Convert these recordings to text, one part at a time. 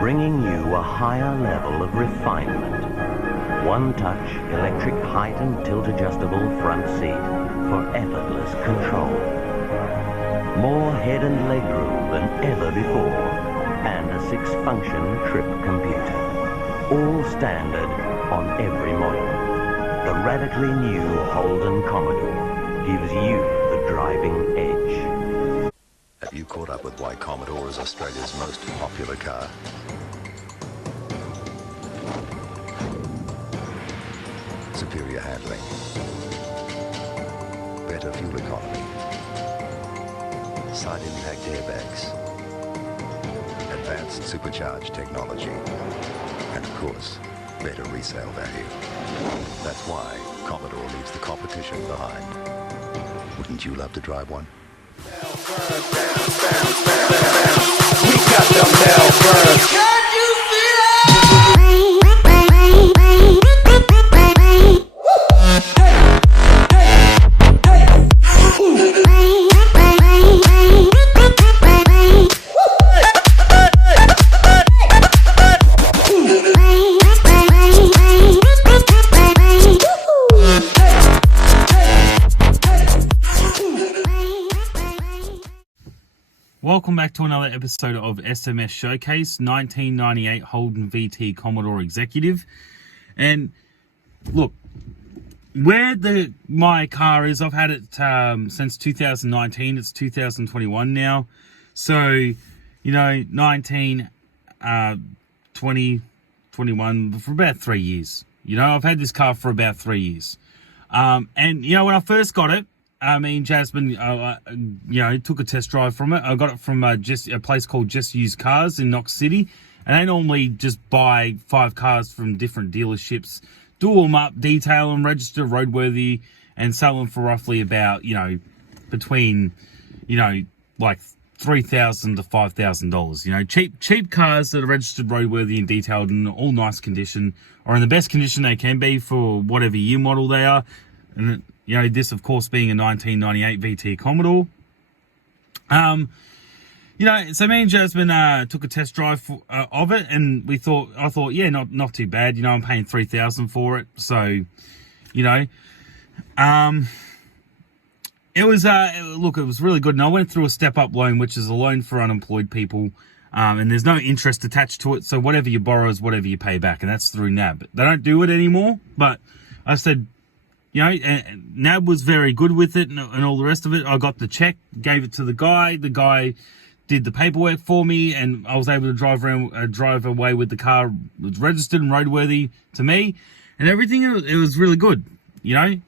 bringing you a higher level of refinement. One-touch, electric height and tilt-adjustable front seat for effortless control. More head and leg room than ever before, and a 6-function trip computer. All standard on every model. The radically new Holden Commodore gives you the driving edge. Have you caught up with why Commodore is Australia's most popular car? Superior handling, better fuel economy, side impact airbags, advanced supercharged technology, and of course, better resale value. That's why Commodore leaves the competition behind. Wouldn't you love to drive one? We got the Melbourne. Can you feel it? Welcome back to another episode of SMS Showcase, 1998 Holden VT Commodore Executive. And look, where my car is, I've had it since 2019. It's 2021 now. So, you know, 19, 20, 21, for about 3 years. You know, I've had this car for about 3 years. And, you know, when I first got it, me and Jasmine, you know, took a test drive from it. I got it from a place called Just Used Cars in Knox City. And they normally just buy 5 cars from different dealerships, do them up, detail them, register roadworthy, and sell them for roughly about, you know, between, you know, like $3,000 to $5,000. You know, cheap cars that are registered roadworthy and detailed in all nice condition, or in the best condition they can be for whatever year model they are. And you know, this, of course, being a 1998 VT Commodore. You know, so me and Jasmine took a test drive of it, and I thought, yeah, not too bad. You know, I'm paying $3,000 for it, so, you know, it was look, it was really good. And I went through a step-up loan, which is a loan for unemployed people, and there's no interest attached to it. So whatever you borrow is whatever you pay back, and that's through NAB. They don't do it anymore, but I said, you know, NAB was very good with it and all the rest of it. I got the check, gave it to the guy. The guy did the paperwork for me, and I was able to drive away with the car. It was registered and roadworthy to me, and everything. It was really good, you know.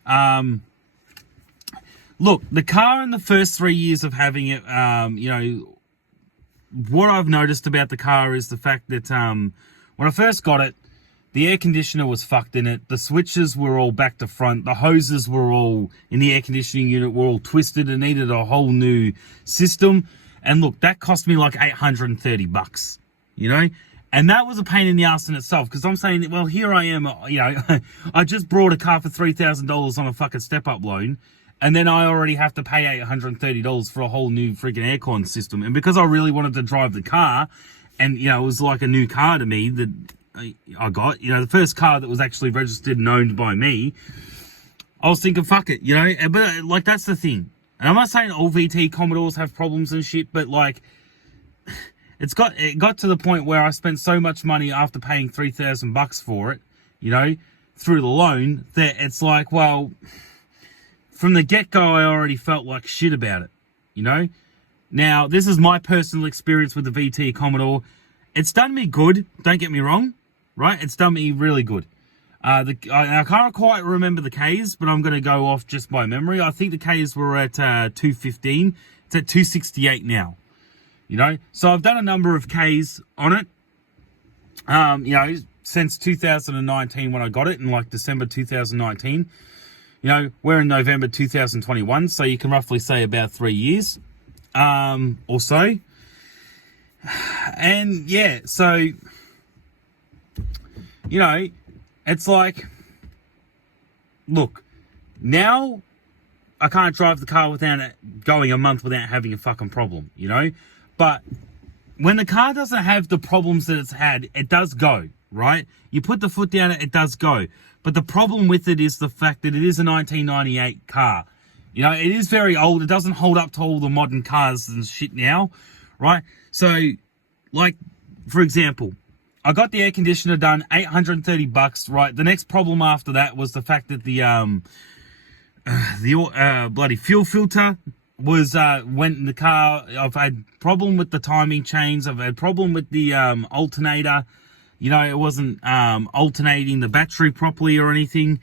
Look, the car in the first 3 years of having it, you know, what I've noticed about the car is the fact that when I first got it, the air conditioner was fucked in it. The switches were all back to front. The hoses were all in the air conditioning unit were all twisted and needed a whole new system. And look, that cost me like $830, you know? And that was a pain in the ass in itself, because I'm saying, well, here I am, you know, I just brought a car for $3,000 on a fucking step-up loan, and then I already have to pay $830 for a whole new freaking aircon system. And because I really wanted to drive the car, and, you know, it was like a new car to me that I got, you know, the first car that was actually registered and owned by me, I was thinking, fuck it, you know. But like, that's the thing. And I'm not saying all VT Commodores have problems and shit, but like, it got to the point where I spent so much money after paying $3,000 for it, you know, through the loan, that it's like, well, from the get-go, I already felt like shit about it, you know. Now, this is my personal experience with the VT Commodore. It's done me good, don't get me wrong. Right, it's done me really good. I can't quite remember the Ks, but I'm going to go off just by memory. I think the Ks were at 215. It's at 268 now. You know, so I've done a number of Ks on it. You know, since 2019 when I got it in like December 2019. You know, we're in November 2021, so you can roughly say about 3 years, or so. And yeah, so, you know, it's like, look, now I can't drive the car without it going a month without having a fucking problem, you know? But when the car doesn't have the problems that it's had, it does go, right? You put the foot down, it does go. But the problem with it is the fact that it is a 1998 car. You know, it is very old. It doesn't hold up to all the modern cars and shit now, right? So, like, for example, I got the air conditioner done, $830, right? The next problem after that was the fact that the bloody fuel filter was went in the car. I've had problem with the timing chains. I've had problem with the alternator. You know, it wasn't alternating the battery properly or anything.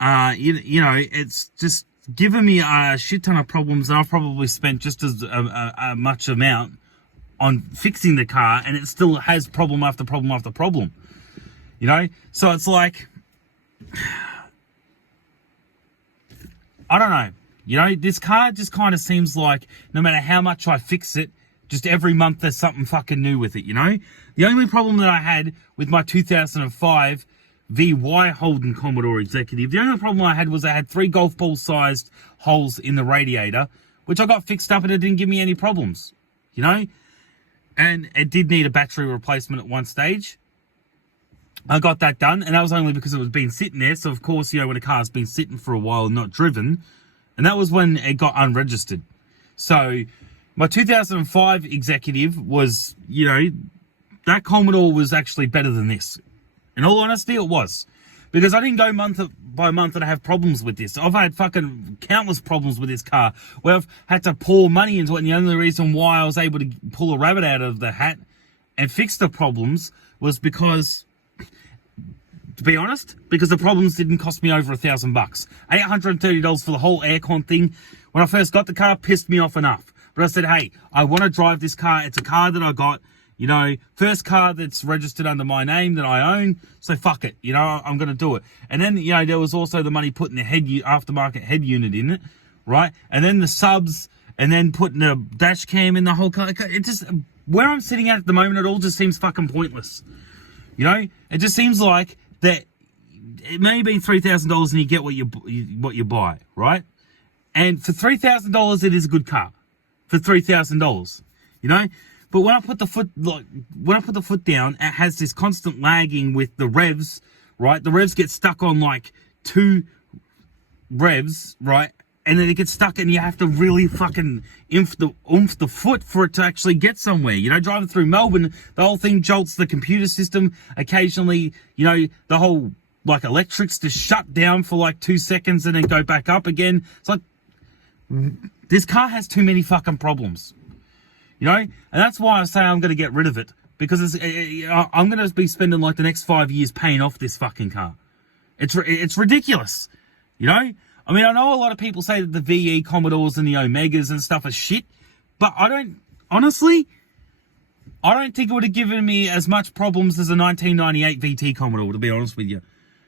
You know, it's just given me a shit ton of problems, and I've probably spent just as a much amount on fixing the car, and it still has problem after problem after problem. You know, so it's like, I don't know. You know, this car just kind of seems like no matter how much I fix it, just every month there's something fucking new with it, you know? The only problem that I had with my 2005 VY Holden Commodore Executive, the only problem I had was I had 3 golf ball sized holes in the radiator, which I got fixed up and it didn't give me any problems, you know? And it did need a battery replacement at one stage. I got that done, and that was only because it was been sitting there. So, of course, you know, when a car's been sitting for a while and not driven, and that was when it got unregistered. So, my 2005 Executive was, you know, that Commodore was actually better than this. In all honesty, it was. Because I didn't go month by month and I have problems with this. I've had fucking countless problems with this car where I've had to pour money into it, and the only reason why I was able to pull a rabbit out of the hat and fix the problems was because, to be honest, because the problems didn't cost me over $1,000. $830 for the whole aircon thing. When I first got the car, pissed me off enough. But I said, hey, I want to drive this car. It's a car that I got, you know, first car that's registered under my name that I own. So fuck it, you know, I'm going to do it. And then, you know, there was also the money putting the aftermarket head unit in it, right? And then the subs, and then putting a dash cam in the whole car. It just, where I'm sitting at the moment, it all just seems fucking pointless. You know, it just seems like that it may be $3,000 and you get what you buy, right? And for $3,000, it is a good car. For $3,000, you know. But when I put the foot down, it has this constant lagging with the revs, right? The revs get stuck on like 2 revs, right? And then it gets stuck, and you have to really fucking oomph the foot for it to actually get somewhere. You know, driving through Melbourne, the whole thing jolts the computer system. Occasionally, you know, the whole like electrics just shut down for like 2 seconds and then go back up again. It's like, this car has too many fucking problems, you know, and that's why I say I'm going to get rid of it, because I'm going to be spending like the next 5 years paying off this fucking car. It's ridiculous, you know. I mean, I know a lot of people say that the VE Commodores and the Omegas and stuff are shit, but I don't think it would have given me as much problems as a 1998 VT Commodore, to be honest with you.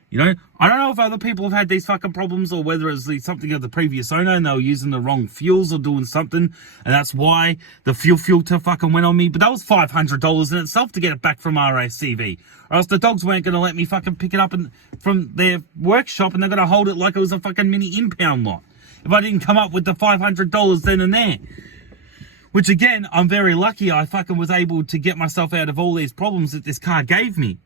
You know, I don't know if other people have had these fucking problems, or whether it's something of the previous owner and they were using the wrong fuels or doing something, and that's why the fuel filter fucking went on me. But that was $500 in itself to get it back from RACV, or else the dogs weren't going to let me fucking pick it up from their workshop, and they're going to hold it like it was a fucking mini impound lot if I didn't come up with the $500 then and there. Which again, I'm very lucky I fucking was able to get myself out of all these problems that this car gave me.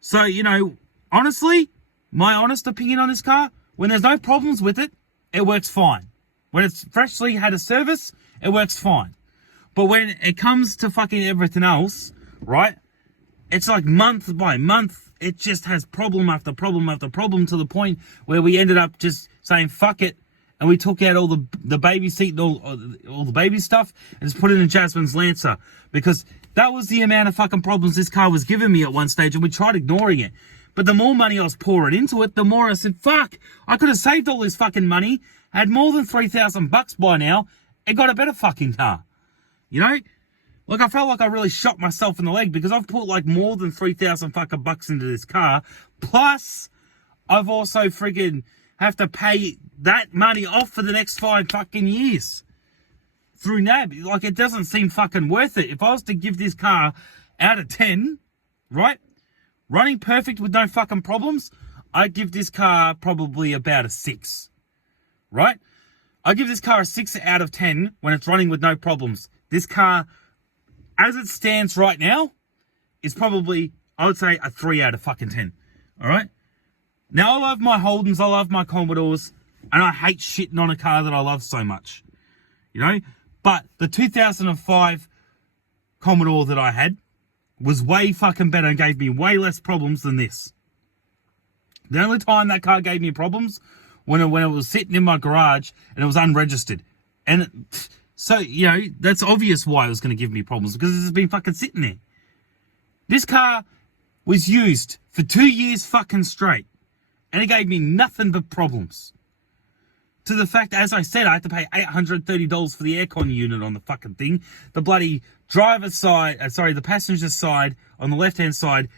So, you know, honestly, my honest opinion on this car, when there's no problems with it, it works fine. When it's freshly had a service, it works fine. But when it comes to fucking everything else, right, it's like month by month, it just has problem after problem after problem, to the point where we ended up just saying fuck it, and we took out all the baby seat and all the baby stuff and just put it in Jasmine's Lancer, because that was the amount of fucking problems this car was giving me at one stage, and we tried ignoring it. But the more money I was pouring into it, the more I said, fuck, I could have saved all this fucking money, had more than $3,000 by now, and got a better fucking car. You know? Like, I felt like I really shot myself in the leg, because I've put like more than 3,000 fucking bucks into this car. Plus, I've also friggin' have to pay that money off for the next 5 fucking years through NAB. Like, it doesn't seem fucking worth it. If I was to give this car out of 10, right? Running perfect with no fucking problems, I'd give this car probably about a 6, right? I give this car a 6 out of 10 when it's running with no problems. This car as it stands right now, is probably, I would say, a 3 out of fucking 10. All right? Now, I love my Holdens, I love my Commodores, and I hate shitting on a car that I love so much. You know? But the 2005 Commodore that I had was way fucking better and gave me way less problems than this. The only time that car gave me problems when it was sitting in my garage and it was unregistered. And so, you know, that's obvious why it was going to give me problems, because it's been fucking sitting there. This car was used for 2 years fucking straight, and it gave me nothing but problems. To the fact, as I said, I had to pay $830 for the aircon unit on the fucking thing. The bloody driver's side, the passenger side on the left-hand side,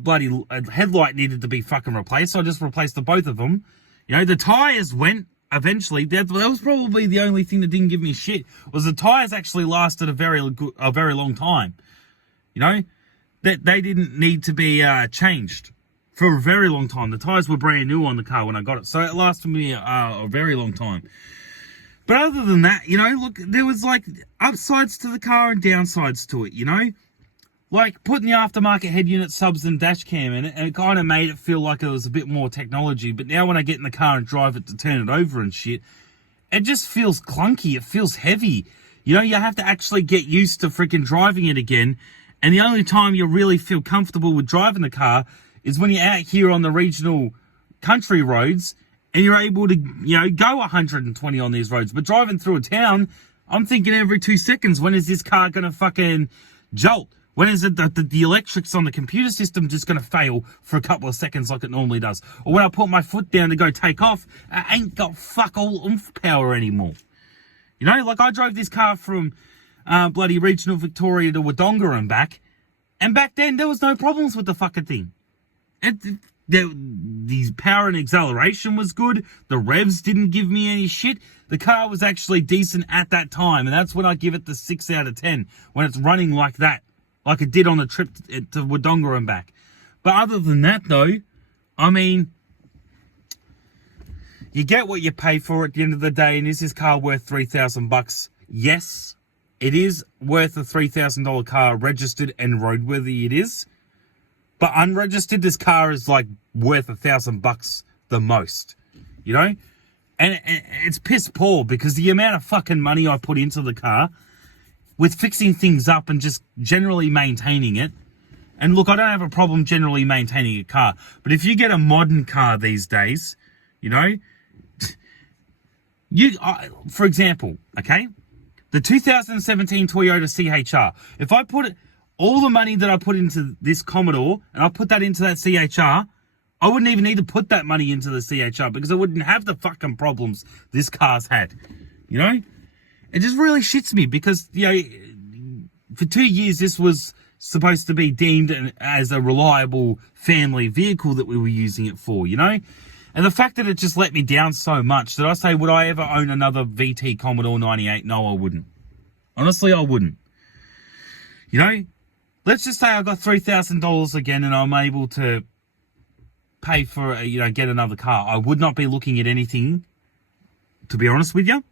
bloody headlight needed to be fucking replaced, so I just replaced the both of them. You know, the tyres went eventually. That was probably the only thing that didn't give me shit, was the tyres actually lasted a very long time. You know, that they didn't need to be changed for a very long time. The tyres were brand new on the car when I got it, so it lasted me a very long time. But other than that, you know, look, there was like upsides to the car and downsides to it, you know? Like putting the aftermarket head unit subs and dash cam in it, and it kind of made it feel like it was a bit more technology. But now when I get in the car and drive it to turn it over and shit, it just feels clunky. It feels heavy. You know, you have to actually get used to freaking driving it again. And the only time you really feel comfortable with driving the car is when you're out here on the regional country roads and you're able to, you know, go 120 on these roads. But driving through a town, I'm thinking every 2 seconds, when is this car going to fucking jolt? When is it that the electrics on the computer system just going to fail for a couple of seconds like it normally does? Or when I put my foot down to go take off, I ain't got fuck all oomph power anymore. You know, like I drove this car from bloody regional Victoria to Wodonga and back then there was no problems with the fucking thing. The power and acceleration was good. The revs didn't give me any shit. The car was actually decent at that time, and that's when I give it the 6 out of 10, when it's running like that, like it did on the trip to Wodonga and back. But other than that, though, I mean, you get what you pay for at the end of the day. And is this car worth $3,000? Yes, it is worth a $3,000 car, registered and roadworthy. It is. But unregistered, this car is like worth $1,000 the most, you know? And it's piss poor, because the amount of fucking money I put into the car with fixing things up and just generally maintaining it. And look, I don't have a problem generally maintaining a car, but if you get a modern car these days, you know, for example, okay, the 2017 Toyota CHR, if I put all the money that I put into this Commodore and I put that into that CHR, I wouldn't even need to put that money into the CHR, because I wouldn't have the fucking problems this car's had, you know? It just really shits me, because, you know, for 2 years this was supposed to be deemed as a reliable family vehicle that we were using it for, you know? And the fact that it just let me down so much that I say, would I ever own another VT Commodore 98? No, I wouldn't. Honestly, I wouldn't. You know, let's just say I got $3,000 again and I'm able to pay for, you know, get another car. I would not be looking at anything, to be honest with you.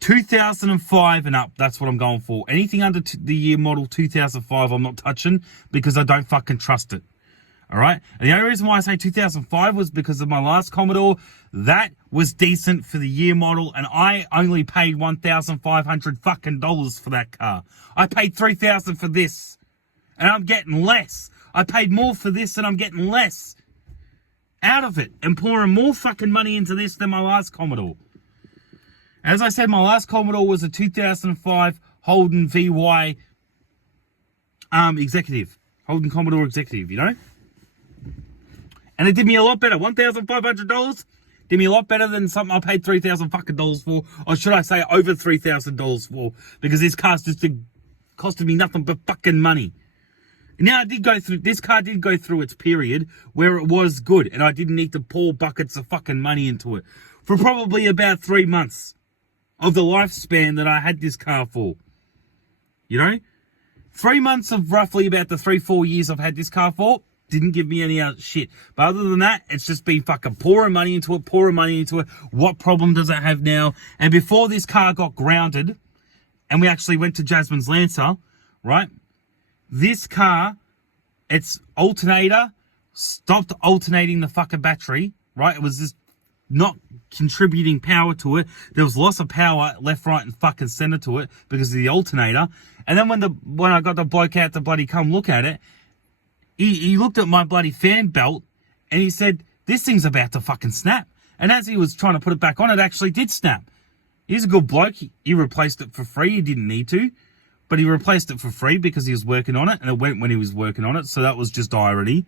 2005 and up, that's what I'm going for. Anything under the year model 2005, I'm not touching, because I don't fucking trust it. All right? And the only reason why I say 2005 was because of my last Commodore. That was decent for the year model, and I only paid $1,500 fucking dollars for that car. I paid $3,000 for this, and I'm getting less. I paid more for this, and I'm getting less out of it, and pouring more fucking money into this than my last Commodore. As I said, my last Commodore was a 2005 Holden VY Executive. Holden Commodore Executive, you know? And it did me a lot better. $1,500 did me a lot better than something I paid $3,000 fucking dollars for. Or should I say over $3,000 for, because this car's just costed me nothing but fucking money. Now, this car did go through its period where it was good, and I didn't need to pour buckets of fucking money into it for probably about 3 months of the lifespan that I had this car for. You know? 3 months of roughly about the 3-4 years I've had this car for didn't give me any other shit. But other than that, it's just been fucking pouring money into it. What problem does it have now? And before this car got grounded, and we actually went to Jasmine's Lancer, right? This car, its alternator stopped alternating the fucking battery, right? It was just not contributing power to it. There was loss of power left, right, and fucking center to it because of the alternator. And then when I got the bloke out to bloody come look at it, he looked at my bloody fan belt and he said, this thing's about to fucking snap. And as he was trying to put it back on, it actually did snap. He's a good bloke. He replaced it for free. He didn't need to, but he replaced it for free because he was working on it, and it went when he was working on it. So that was just irony,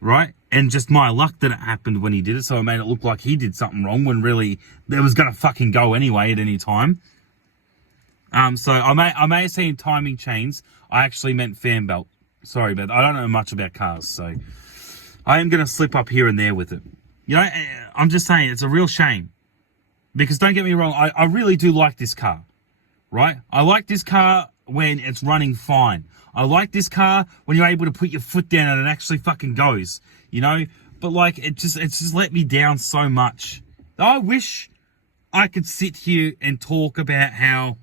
right? And just my luck that it happened when he did it. So it made it look like he did something wrong when really it was going to fucking go anyway at any time. So I may have seen timing chains. I actually meant fan belt. Sorry, but I don't know much about cars, so I am going to slip up here and there with it. You know, I'm just saying it's a real shame. Because don't get me wrong, I really do like this car, right? I like this car when it's running fine. I like this car when you're able to put your foot down and it actually fucking goes, you know? But like, it's just let me down so much. I wish I could sit here and talk about how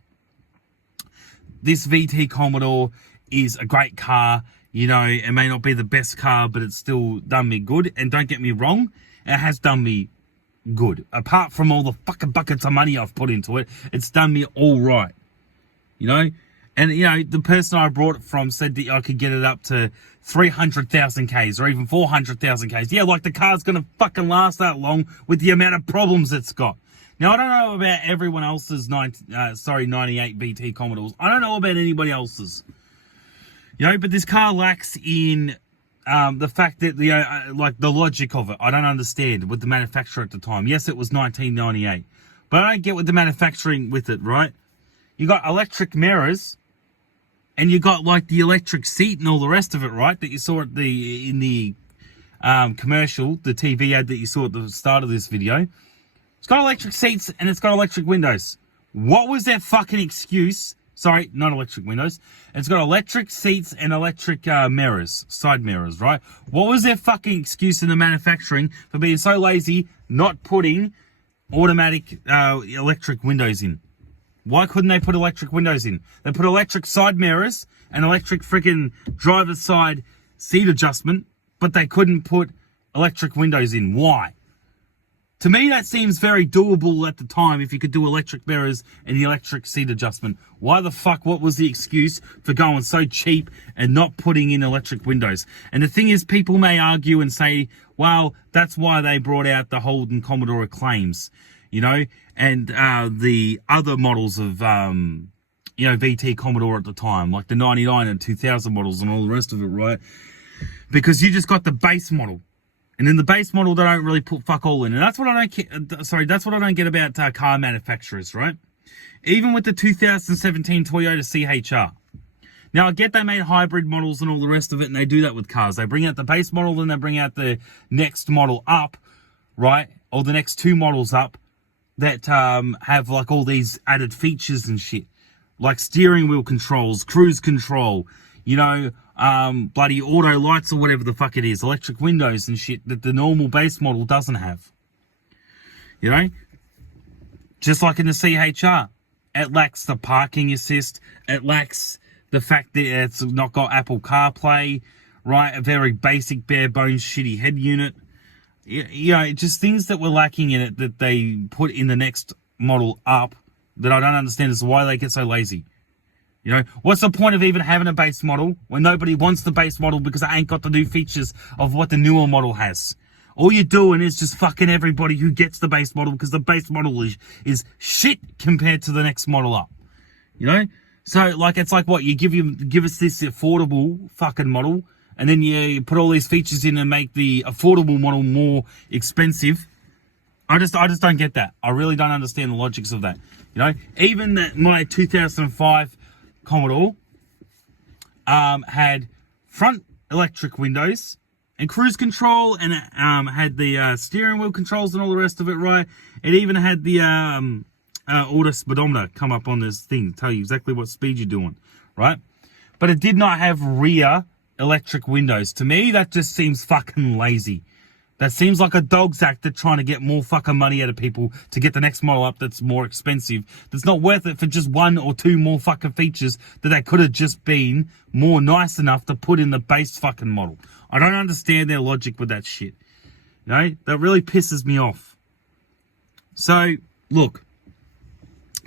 this VT Commodore is a great car. You know, it may not be the best car, but it's still done me good. And don't get me wrong, it has done me good. Apart from all the fucking buckets of money I've put into it, it's done me all right. You know? And, you know, the person I brought it from said that I could get it up to 300,000 Ks or even 400,000 Ks. Yeah, like the car's going to fucking last that long with the amount of problems it's got. Now, I don't know about everyone else's 98 BT Commodores. I don't know about anybody else's. You know, but this car lacks in the fact that, like the logic of it, I don't understand with the manufacturer at the time. Yes, it was 1998, but I don't get with the manufacturing with it, right? You got electric mirrors, and you got like the electric seat and all the rest of it, right? That you saw in the commercial, the TV ad that you saw at the start of this video. It's got electric seats and it's got electric windows. What was that fucking excuse? Sorry, not electric windows. It's got electric seats and electric mirrors, side mirrors, right? What was their fucking excuse in the manufacturing for being so lazy not putting automatic electric windows in? Why couldn't they put electric windows in? They put electric side mirrors and electric freaking driver's side seat adjustment, but they couldn't put electric windows in. Why? To me, that seems very doable at the time if you could do electric mirrors and the electric seat adjustment. Why the fuck, what was the excuse for going so cheap and not putting in electric windows? And the thing is, people may argue and say, well, that's why they brought out the Holden Commodore Acclaims, you know, and the other models of, you know, VT Commodore at the time, like the 99 and 2000 models and all the rest of it, right? Because you just got the base model. And in the base model, they don't really put fuck all in. And that's what I don't get about car manufacturers, right? Even with the 2017 Toyota CHR. Now, I get they made hybrid models and all the rest of it, and they do that with cars. They bring out the base model, then they bring out the next model up, right? Or the next two models up that have like all these added features and shit. Like steering wheel controls, cruise control, you know, bloody auto lights or whatever the fuck it is, electric windows and shit that the normal base model doesn't have. You know? Just like in the CHR. It lacks the parking assist. It lacks the fact that it's not got Apple CarPlay, right? A very basic, bare bones, shitty head unit. You know, just things that were lacking in it that they put in the next model up that I don't understand is why they get so lazy. You know, what's the point of even having a base model when nobody wants the base model because it ain't got the new features of what the newer model has? All you're doing is just fucking everybody who gets the base model because the base model is shit compared to the next model up. You know? So, like, it's like what? You give us this affordable fucking model and then you put all these features in and make the affordable model more expensive. I just don't get that. I really don't understand the logics of that. You know? Even my 2005 Commodore had front electric windows and cruise control, and it had the steering wheel controls and all the rest of it, right? It even had the auto speedometer come up on this thing to tell you exactly what speed you're doing, right? But it did not have rear electric windows. To me, that just seems fucking lazy. That seems like a dog's act that's trying to get more fucking money out of people to get the next model up that's more expensive. That's not worth it for just one or two more fucking features that they could have just been more nice enough to put in the base fucking model. I don't understand their logic with that shit. You know, that really pisses me off. So, look,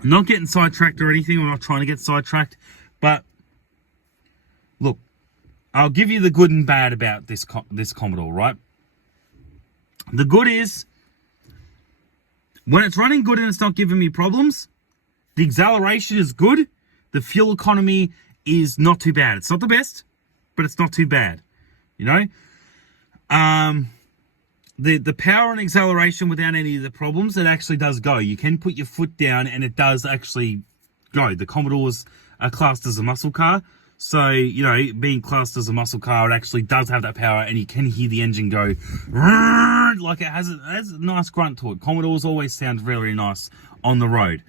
I'm not getting sidetracked or anything. I'm not trying to get sidetracked. But, look, I'll give you the good and bad about this Commodore, right? The good is, when it's running good and it's not giving me problems, the acceleration is good, the fuel economy is not too bad. It's not the best, but it's not too bad, you know? The power and acceleration without any of the problems, it actually does go. You can put your foot down and it does actually go. The Commodores are classed as a muscle car. So, you know, being classed as a muscle car, it actually does have that power, and you can hear the engine go, like it has a nice grunt to it. Commodores always sound very nice on the road,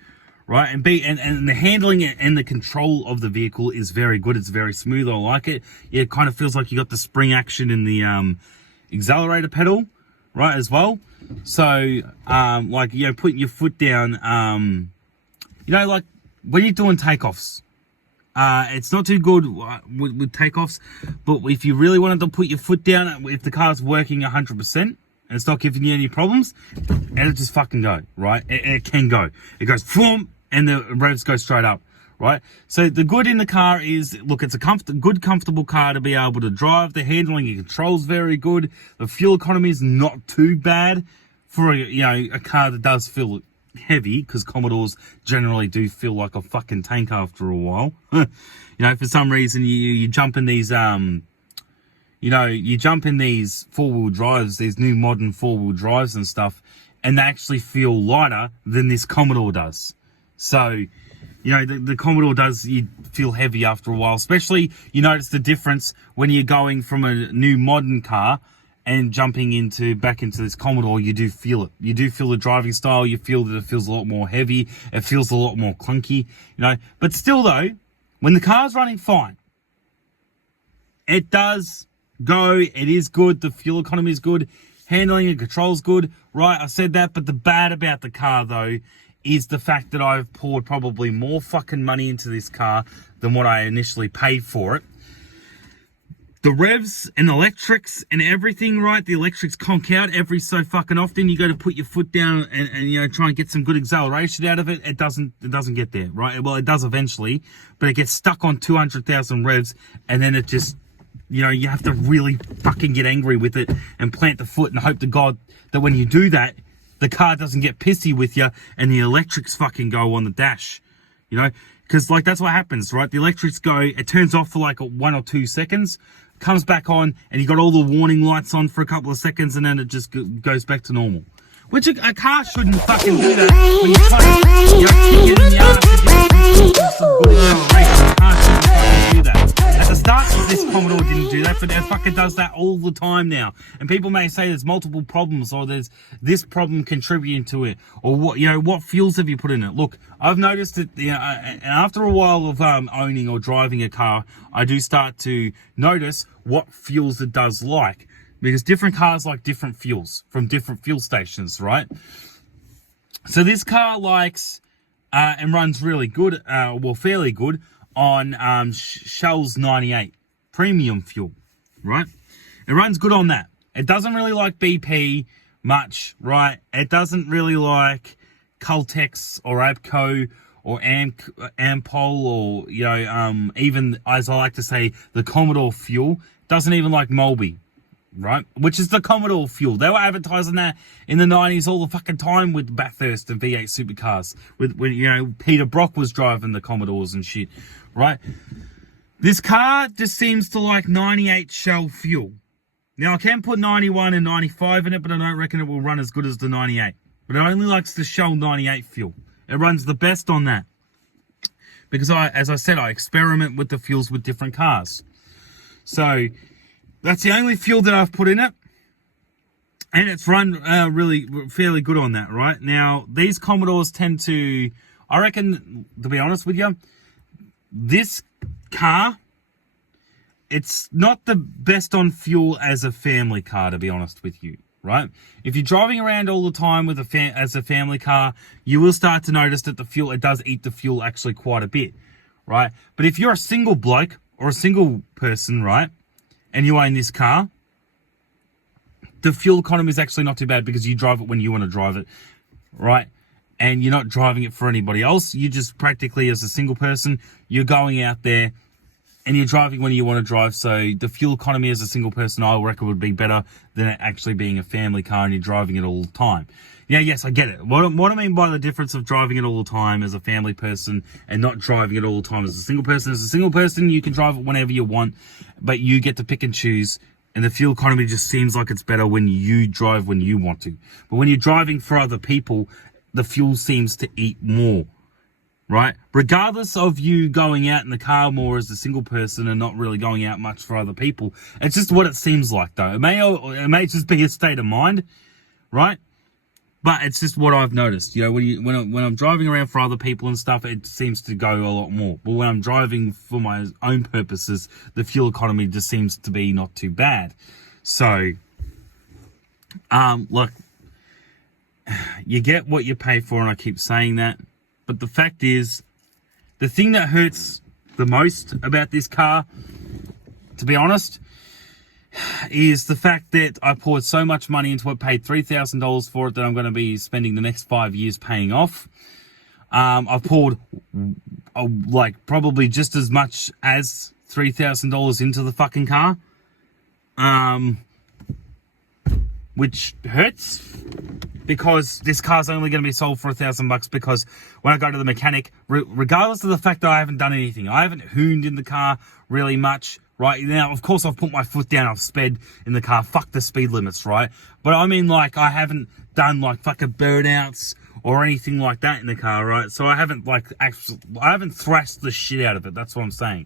right? And the handling and the control of the vehicle is very good. It's very smooth. I like it. Yeah, it kind of feels like you got the spring action in the accelerator pedal, right, as well. So, like, you know, putting your foot down, you know, like when you're doing takeoffs, it's not too good with takeoffs, but if you really wanted to put your foot down, if the car's working 100% and it's not giving you any problems, it'll just fucking go, right? It can go. It goes, boom, and the revs go straight up, right? So the good in the car is, look, it's a good, comfortable car to be able to drive. The handling and control's very good. The fuel economy is not too bad for a car that does feel heavy, because Commodores generally do feel like a fucking tank after a while. You know, for some reason you jump in these you jump in these four-wheel drives, these new modern four-wheel drives and stuff, and they actually feel lighter than this Commodore does. So, you know, the Commodore does, you feel heavy after a while, especially you notice the difference when you're going from a new modern car and jumping back into this Commodore. You do feel it. You do feel the driving style. You feel that it feels a lot more heavy. It feels a lot more clunky, you know. But still, though, when the car's running fine, it does go. It is good. The fuel economy is good. Handling and control's good. Right, I said that. But the bad about the car, though, is the fact that I've poured probably more fucking money into this car than what I initially paid for it. The revs and electrics and everything, right? The electrics conk out every so fucking often. You go to put your foot down and you know, try and get some good acceleration out of it. It doesn't get there, right? Well, it does eventually, but it gets stuck on 200,000 revs, and then it just, you know, you have to really fucking get angry with it and plant the foot and hope to God that when you do that, the car doesn't get pissy with you and the electrics fucking go on the dash, you know? Because, like, that's what happens, right? The electrics go, it turns off for like 1 or 2 seconds, comes back on, and you got all the warning lights on for a couple of seconds, and then it just goes back to normal. Which a car shouldn't fucking do that when you're trying to, you know, get in the arm to get some good acceleration. A car shouldn't fucking do that. At the start, this Commodore didn't do that, but it fucking does that all the time now. And people may say there's multiple problems, or there's this problem contributing to it, or what, you know, what fuels have you put in it? Look, I've noticed that, you know, after a while of owning or driving a car, I do start to notice what fuels it does like. Because different cars like different fuels from different fuel stations, right? So this car likes and runs really good, well, fairly good on Shell's 98 premium fuel, right? It runs good on that. It doesn't really like BP much, right? It doesn't really like Caltex or Abco or Ampol, or, you know, even, as I like to say, the Commodore fuel. Doesn't even like Mulby, right? Which is the Commodore fuel. They were advertising that in the 90s all the fucking time with Bathurst and V8 supercars. When you know, Peter Brock was driving the Commodores and shit, right? This car just seems to like 98 Shell fuel. Now, I can put 91 and 95 in it, but I don't reckon it will run as good as the 98. But it only likes the Shell 98 fuel. It runs the best on that. Because, as I said, I experiment with the fuels with different cars. So, that's the only fuel that I've put in it. And it's run really fairly good on that, right? Now, these Commodores tend to, I reckon, to be honest with you, this car, it's not the best on fuel as a family car, to be honest with you, right? If you're driving around all the time with as a family car, you will start to notice that it does eat the fuel actually quite a bit, right? But if you're a single bloke or a single person, right, and you own this car, the fuel economy is actually not too bad because you drive it when you want to drive it, right? And you're not driving it for anybody else. You just practically, as a single person, you're going out there and you're driving when you want to drive. So the fuel economy as a single person, I reckon, would be better than it actually being a family car and you're driving it all the time. Yeah, yes, I get it. What I mean by the difference of driving it all the time as a family person and not driving it all the time as a single person, you can drive it whenever you want, but you get to pick and choose. And the fuel economy just seems like it's better when you drive when you want to. But when you're driving for other people, the fuel seems to eat more, right? Regardless of you going out in the car more as a single person and not really going out much for other people. It's just what it seems like, though. It may just be a state of mind, right? But it's just what I've noticed. You know, when I'm driving around for other people and stuff, it seems to go a lot more. But when I'm driving for my own purposes, the fuel economy just seems to be not too bad. So, look, you get what you pay for, and I keep saying that. But the fact is, the thing that hurts the most about this car, to be honest, is the fact that I poured so much money into it, paid $3,000 for it that I'm going to be spending the next 5 years paying off. I've poured like probably just as much as $3,000 into the fucking car, which hurts because this car's only going to be sold for $1,000 because when I go to the mechanic, regardless of the fact that I haven't done anything, I haven't hooned in the car really much. Right now, of course, I've put my foot down. I've sped in the car. Fuck the speed limits, right? But I mean, like, I haven't done like fucking burnouts or anything like that in the car, right? So I haven't I haven't thrashed the shit out of it. That's what I'm saying.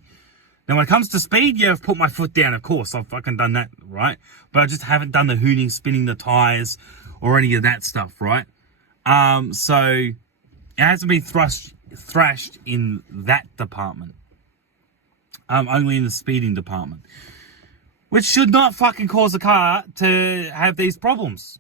Now, when it comes to speed, yeah, I've put my foot down. Of course, I've fucking done that, right? But I just haven't done the hooning, spinning the tires, or any of that stuff, right? So it hasn't been thrashed in that department. Only in the speeding department, which should not fucking cause a car to have these problems,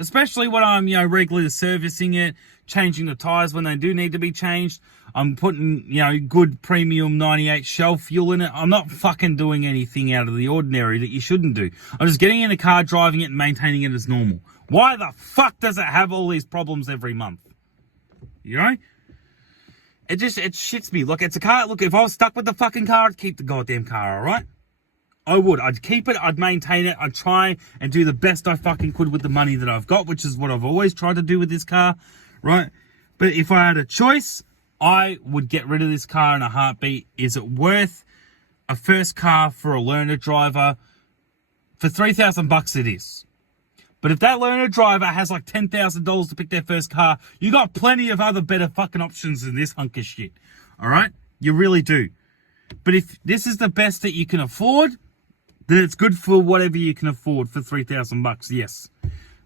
especially when I'm, regularly servicing it, changing the tires when they do need to be changed. I'm putting, good premium 98 Shell fuel in it. I'm not fucking doing anything out of the ordinary that you shouldn't do. I'm just getting in a car, driving it, and maintaining it as normal. Why the fuck does it have all these problems every month? It shits me. Look, it's a car. Look, if I was stuck with the fucking car, I'd keep the goddamn car, alright? I would. I'd keep it. I'd maintain it. I'd try and do the best I fucking could with the money that I've got, which is what I've always tried to do with this car, right? But if I had a choice, I would get rid of this car in a heartbeat. Is it worth a first car for a learner driver? For $3,000, it is. But if that learner driver has like $10,000 to pick their first car, you got plenty of other better fucking options than this hunk of shit. All right? You really do. But if this is the best that you can afford, then it's good for whatever you can afford for $3,000. Yes.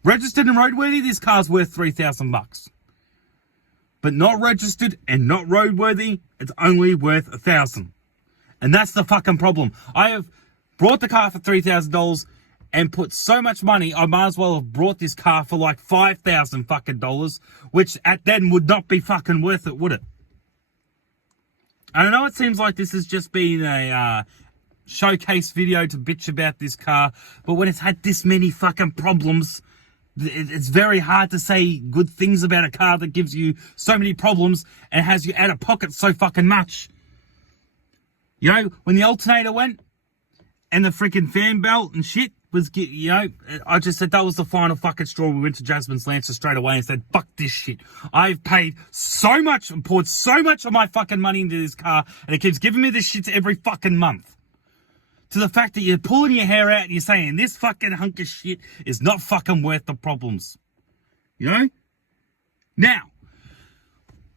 Registered and roadworthy, this car's worth $3,000. But not registered and not roadworthy, it's only worth $1,000. And that's the fucking problem. I have brought the car for $3,000 and put so much money, I might as well have brought this car for like $5,000 fucking dollars, which at then would not be fucking worth it, would it? I know it seems like this has just been a showcase video to bitch about this car, but when it's had this many fucking problems, it's very hard to say good things about a car that gives you so many problems and has you out of pocket so fucking much. When the alternator went and the freaking fan belt and shit was, I just said that was the final fucking straw. We went to Jasmine's Lancer straight away and said, fuck this shit. I've paid so much and poured so much of my fucking money into this car, and it keeps giving me this shit every fucking month. To the fact that you're pulling your hair out and you're saying this fucking hunk of shit is not fucking worth the problems. Now,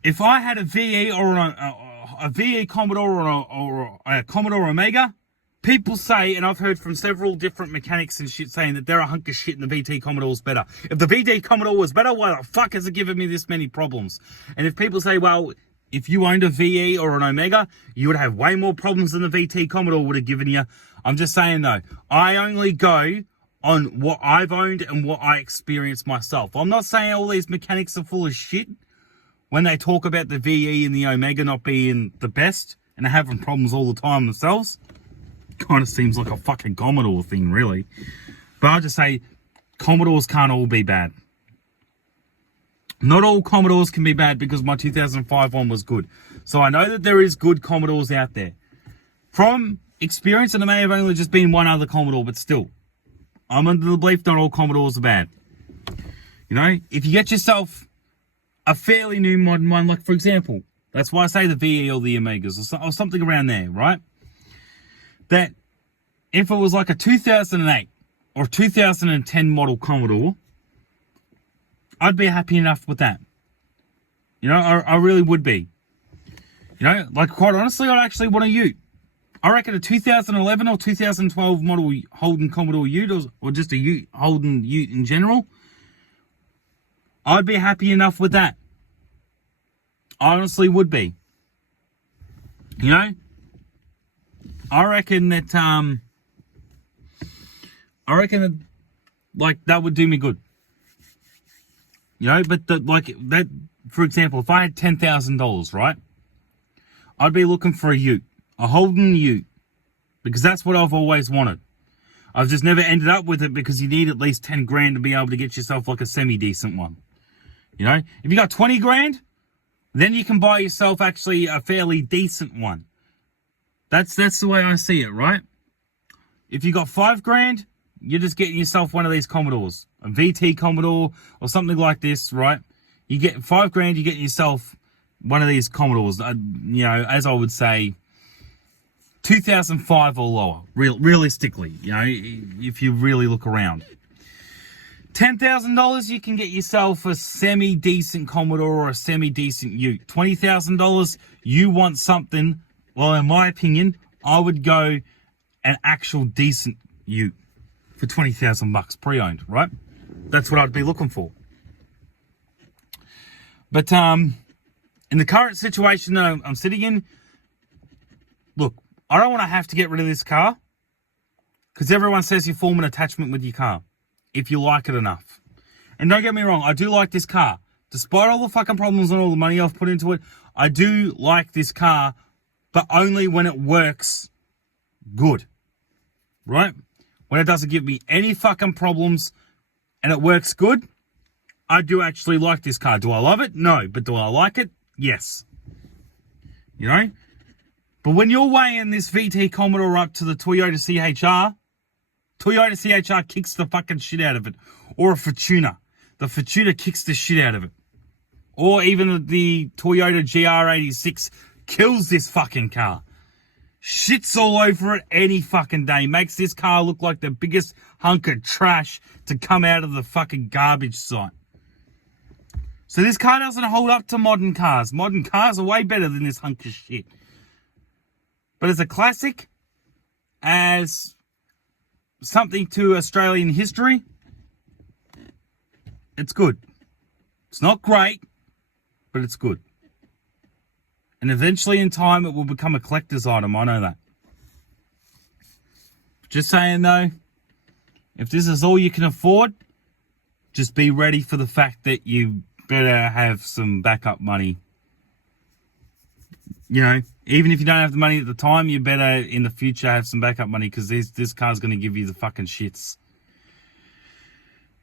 if I had a VE or a VE Commodore or a Commodore Omega, people say, and I've heard from several different mechanics and shit saying that they're a hunk of shit and the VT Commodore's better. If the VT Commodore was better, why the fuck has it given me this many problems? And if people say, well, if you owned a VE or an Omega, you would have way more problems than the VT Commodore would have given you. I'm just saying, though, I only go on what I've owned and what I experienced myself. I'm not saying all these mechanics are full of shit when they talk about the VE and the Omega not being the best and having problems all the time themselves. Kind of seems like a fucking Commodore thing, really. But I'll just say, Commodores can't all be bad. Not all Commodores can be bad because my 2005 one was good. So I know that there is good Commodores out there. From experience, and it may have only just been one other Commodore, but still, I'm under the belief not all Commodores are bad. You know, if you get yourself a fairly new modern one, like for example, that's why I say the VE or the Omegas or something around there, right? That if it was like a 2008 or 2010 model Commodore, I'd be happy enough with that. You know, I really would be. You know, like quite honestly, I'd actually want a Ute. I reckon a 2011 or 2012 model Holden Commodore Ute, or just a Ute, Holden Ute in general, I'd be happy enough with that. I honestly would be. You know, I reckon that like that would do me good. You know, but that, for example, if I had $10,000, right, I'd be looking for a Ute, a Holden Ute, because that's what I've always wanted. I've just never ended up with it because you need at least 10 grand to be able to get yourself like a semi-decent one. You know, if you got 20 grand, then you can buy yourself actually a fairly decent one. That's the way I see it, right? If you got 5 grand, you're just getting yourself one of these Commodores, a VT Commodore or something like this, right? You get 5 grand, you get yourself one of these Commodores, you know, as I would say, 2005 or lower, realistically, you know, if you really look around. $10,000, you can get yourself a semi-decent Commodore or a semi-decent Ute. $20,000, you want something, well, in my opinion, I would go an actual decent Ute for 20,000 bucks pre-owned, right? That's what I'd be looking for. But in the current situation that I'm sitting in, look, I don't want to have to get rid of this car because everyone says you form an attachment with your car if you like it enough. And don't get me wrong, I do like this car. Despite all the fucking problems and all the money I've put into it, I do like this car, but only when it works good, right? When it doesn't give me any fucking problems and it works good, I do actually like this car. Do I love it? No. But do I like it? Yes. You know? But when you're weighing this VT Commodore up to the Toyota CHR kicks the fucking shit out of it. Or a Fortuner. The Fortuner kicks the shit out of it. Or even the Toyota GR86 kills this fucking car. Shits all over it any fucking day. Makes this car look like the biggest hunk of trash to come out of the fucking garbage site. So this car doesn't hold up to modern cars. Modern cars are way better than this hunk of shit. But as a classic, as something to Australian history, it's good. It's not great, but it's good. And eventually in time it will become a collector's item, I know that. Just saying though, if this is all you can afford, just be ready for the fact that you better have some backup money. You know, even if you don't have the money at the time, you better in the future have some backup money because this car's going to give you the fucking shits.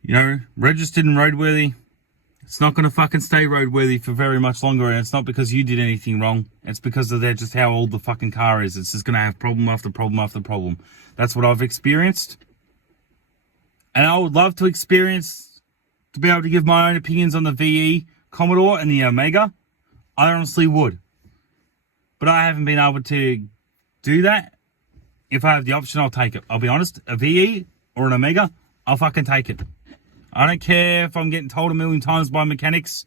You know, registered and roadworthy. It's not going to fucking stay roadworthy for very much longer, and it's not because you did anything wrong. It's because of just how old the fucking car is. It's just going to have problem after problem after problem. That's what I've experienced. And I would love to be able to give my own opinions on the VE Commodore and the Omega. I honestly would. But I haven't been able to do that. If I have the option, I'll take it. I'll be honest, a VE or an Omega, I'll fucking take it. I don't care if I'm getting told a million times by mechanics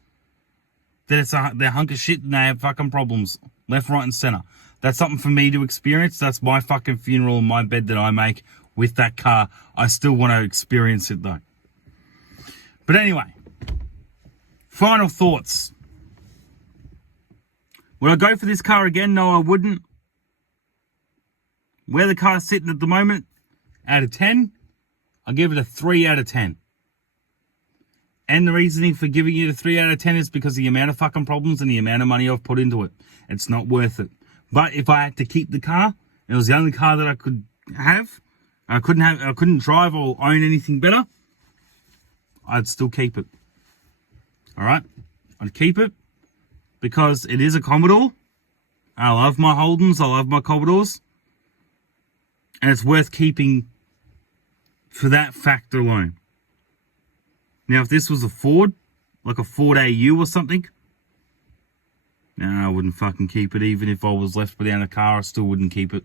that they're a hunk of shit and they have fucking problems. Left, right, and center. That's something for me to experience. That's my fucking funeral in my bed that I make with that car. I still want to experience it though. But anyway, final thoughts. Would I go for this car again? No, I wouldn't. Where the car's sitting at the moment, out of 10, I give it a 3 out of 10. And the reasoning for giving it a 3 out of 10 is because of the amount of fucking problems and the amount of money I've put into it. It's not worth it. But if I had to keep the car, it was the only car that I could have. I couldn't drive or own anything better. I'd still keep it. All right, I'd keep it because it is a Commodore. I love my Holdens. I love my Commodores, and it's worth keeping for that factor alone. Now, if this was a Ford, like a Ford AU or something, no, I wouldn't fucking keep it. Even if I was left without a car, I still wouldn't keep it.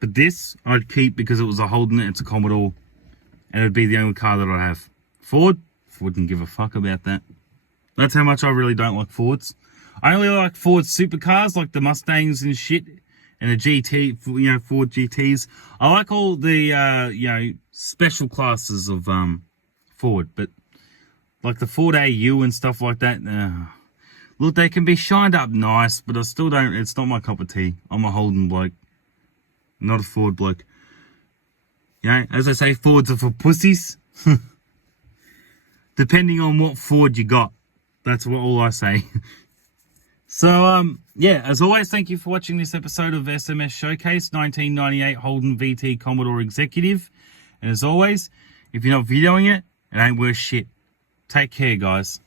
But this, I'd keep because it was a Holden, it's a Commodore, and it'd be the only car that I'd have. Ford, wouldn't give a fuck about that. That's how much I really don't like Fords. I only like Ford supercars, like the Mustangs and shit, and the GT, Ford GTs. I like all the, special classes of, Ford, but like the Ford AU and stuff like that, look, they can be shined up nice, but I still don't, it's not my cup of tea. I'm a Holden bloke, not a Ford bloke. As I say, Fords are for pussies. Depending on what Ford you got. That's all I say. So, as always, thank you for watching this episode of SMS Showcase 1998 Holden VT Commodore Executive. And as always, if you're not videoing it, it ain't worth shit. Take care, guys.